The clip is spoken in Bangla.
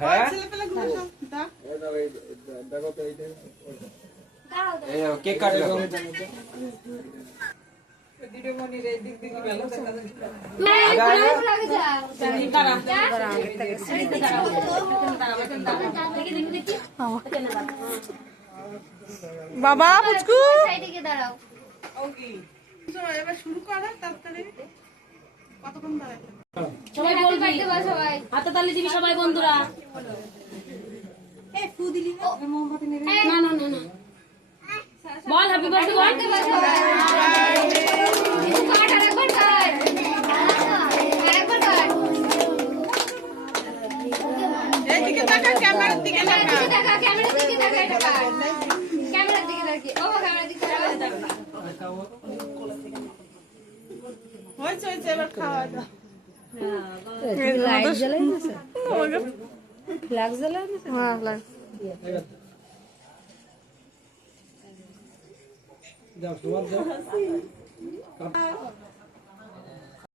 হ্যাঁ কেক কাটবে বাবা পুচকু এবার শুরু করা তাড়াতাড়ি কতক্ষণ দাঁড়ায় সবাই বলবি হাতে তালি দিবি সবাই বন্ধুরা এই ফু দিলি না মোমবাতি নেবে না না না না বল হ্যাপি বার্থডে বল কাট আরেকবার কাট আরেকবার কাট এইদিকে তাকা ক্যামেরার দিকে তাকা ক্যামেরার দিকে তাকা এটা কাট ক্যামেরার দিকে তাকি ও ক্যামেরার দিকে তাকা হয়েছে হয়েছে এবার খাওয়া দাও লাইট জ্বালাই না ফ্ল্যাগ জ্বালাই না হ্যাঁ ফ্ল্যাগ দাও তোমার দাও